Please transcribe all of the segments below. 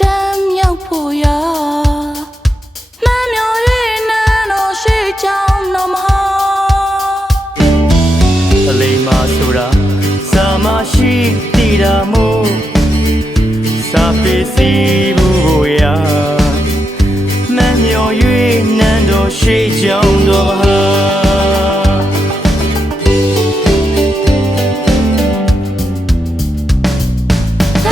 တမ်းမြောက်ဖို့ရာမမျော၍နန်းတော်ရှိကြောင်းတော်မဟာအလိမ္မာဆိုတာစာမရှိတည်တာမို့စာပေစီဘူးကိုရာမမျော၍နန်းတော်ရှိကြောင်းတော်မဟာက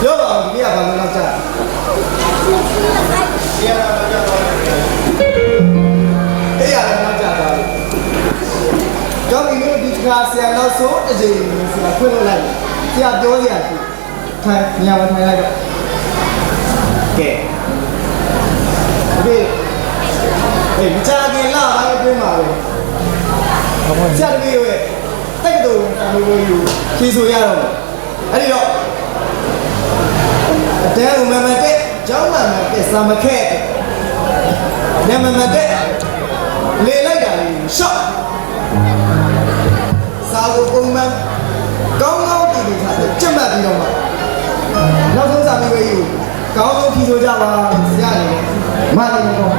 ပြောပါဦးဒီကဘာလို့လောက်ကြတရားလောက်ကြတာကျောင်းမီတို့ဒီကဆရာနောက်ဆုံးအချိန်ဆရာဖွင့်လို့လိုက်ဆရာပြောစရာရှိထိုင်ညမထိုင်လိုက်တော့ကဲဒီမချာခင်လာပိုင်းအတွင်းမှာပဲဆရာတပည့်ရဲ့တက်တော်စာမေးပွဲကိုဖြေဆိုရတော့အဲ့ဒီတော့အတဲကိုမမတက်ကျောင်းမှာမတက်စာမခဲ့ညမမတက်လေလိုက်တာလေးရှော့စာကိုပုံမှန်ကောင်းကောင်းတည်တည်ထားတယ်ကြက်မှတ်ပြီးတော့မှနောက်ဆုံးစာမေးပွဲကိုကောင်းဆုံးဖြေဆိုကြပါဆရာလေးမတော်တော့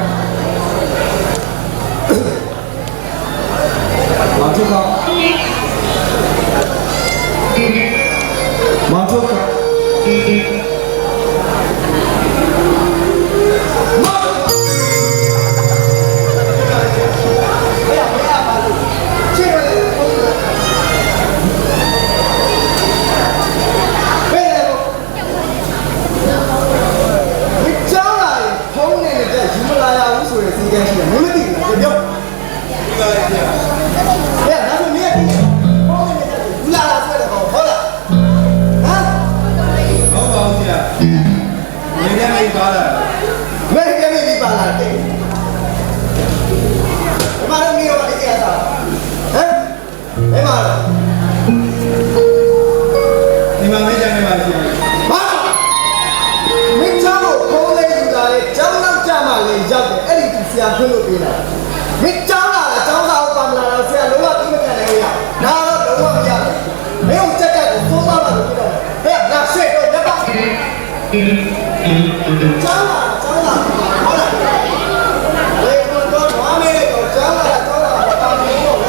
မောင်ထုတ်ကောမောင်ထုတ်ကောဆရာဖွင့်လို့ပေးတာမင်းကျောင်းလာတာကျောင်းစာကိုပါမလာတော့ဆရာလုံးဝသိမခံနိုင်ဘူးရဒါတော့လုံးဝမရဘူးမင်းကိုတက်တက်ကိုသုံးပါလာလို့ပြတော့ဟဲ့ငါဆွဲတော့လက်ပါကျောင်းလာဟုတ်လားလေကတော့ဘာမဲတော့ကျောင်းလာကျောင်းလာပါမင်းတော့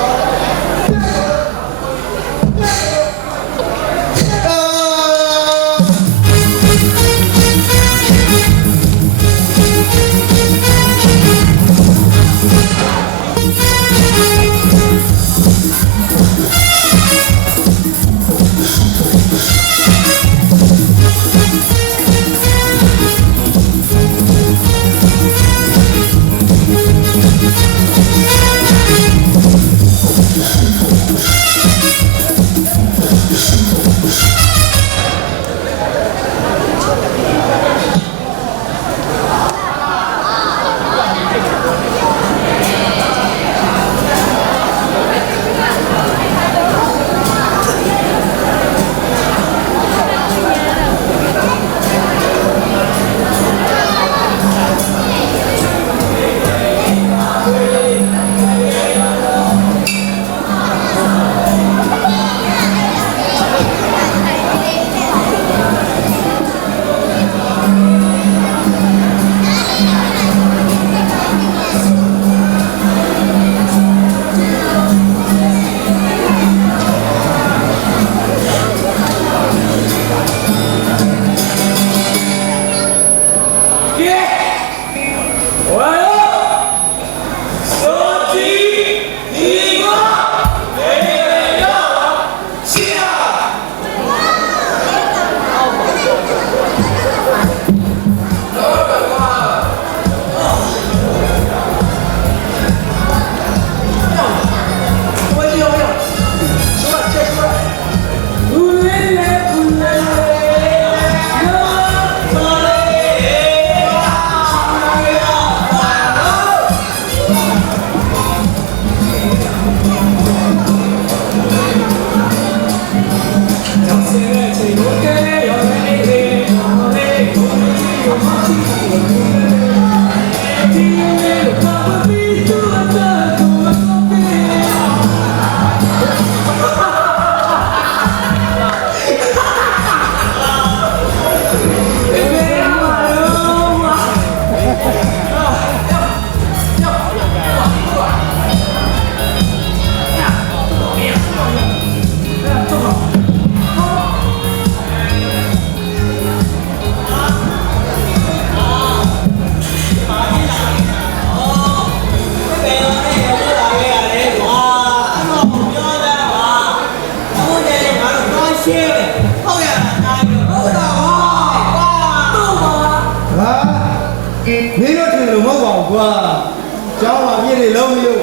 ကျောင်းမှာပြည့်နေလုံးမလို့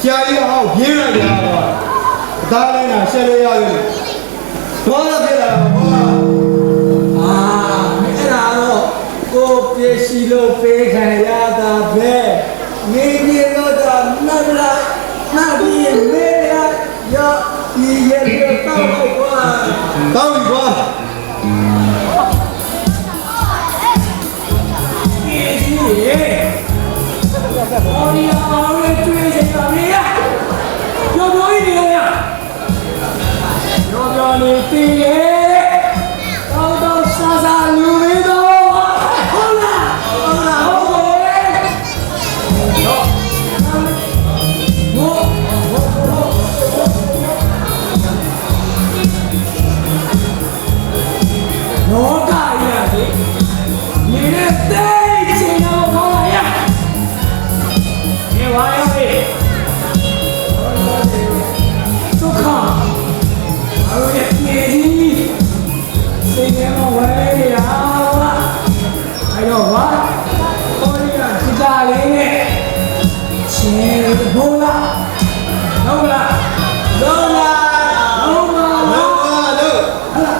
ဆရာကြီးအောင်ပြေးလိုက်တာကွာအသားလေးကရှက်လေးရခဲ့သွားရခဲ့တာကွာအဲ့ဒါတော့ကိုပြည့်ရှိလို့ပေးခံရတာပဲနေပြေတော့တာနတ်လိုက်နတ်ပြီးမေးရရောဒီရဲ့တော့ကွာတောင်းကွာအော်ဒီအော်ရတွေ့ရတာမင်းရပြောပြောနေရပြောပြောနေတည်ရဲ့တော့ဆာဆာလူမင်းတော့ဟုတ်လားဟုတ်လောကရတယ်နေတဲ့တဲ့ချင်းတော့ဟောရဝါရမေဒုက္ခအရုရဲ့နေကြီးစိတ်ထဲမှာဝဲရအဲ့တော့ဝါပေါ်ရကြည်တာလေးနဲ့ချင်းဘုံလားဟုတ်လားလုံးလားလုံးပါလုံးပါလို့ဟလာ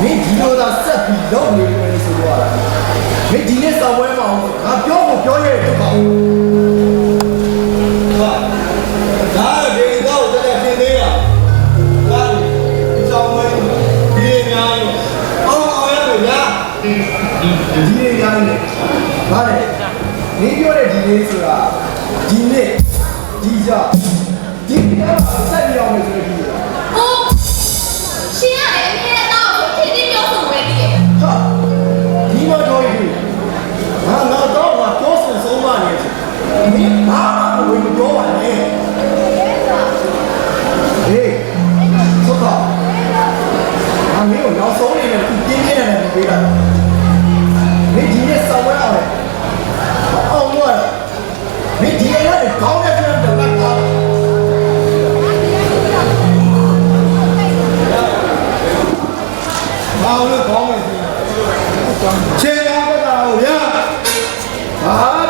မင်းဒီလိုသာဆက်ပြီးလုပ်နေတယ်ဆိုတော့မင်းဒီနေ့စောင်းဝဲမအောင်ငါပြောဖို့ပြောရတဲ့တော့ဟာဒါဒီတော့တက်တင်သေးတာဒါဒီစောင်းဝဲဒီများအောင်ရမယ်ဗျာဒီနေ့များနေဗါတယ်နေပြောတဲ့ဒီနေ့ဆိုတာဒီနေ့ဒီကြဒီကဆက်ပြီးအောင်မယ်ဆိုတော့ ဟုတ်ရှင်ရတယ်အမေတော့ထင်းထင်းပြောဆိုပဲတည်း ဟာဒီမှာတော့ဒီငါတော့တော့ဆုံးမနေတယ်မင်းဘာမှမဝင်ပြောပါနဲ့ဟေးဆောတော့ငါမင်းကိုနောက်ဆုံးနေတယ်သူပြင်းပြင်းနဲ့ပြေးတာမင်းဒီနေ့စောင်းဝဲအောင်လေအောင်လို့မင်းဒီနေ့လည်းကောင်းတဲ့ပြန်တက်လာတာဘာလို့ကောင်းလဲချေရပါတော့ဗျာဟာ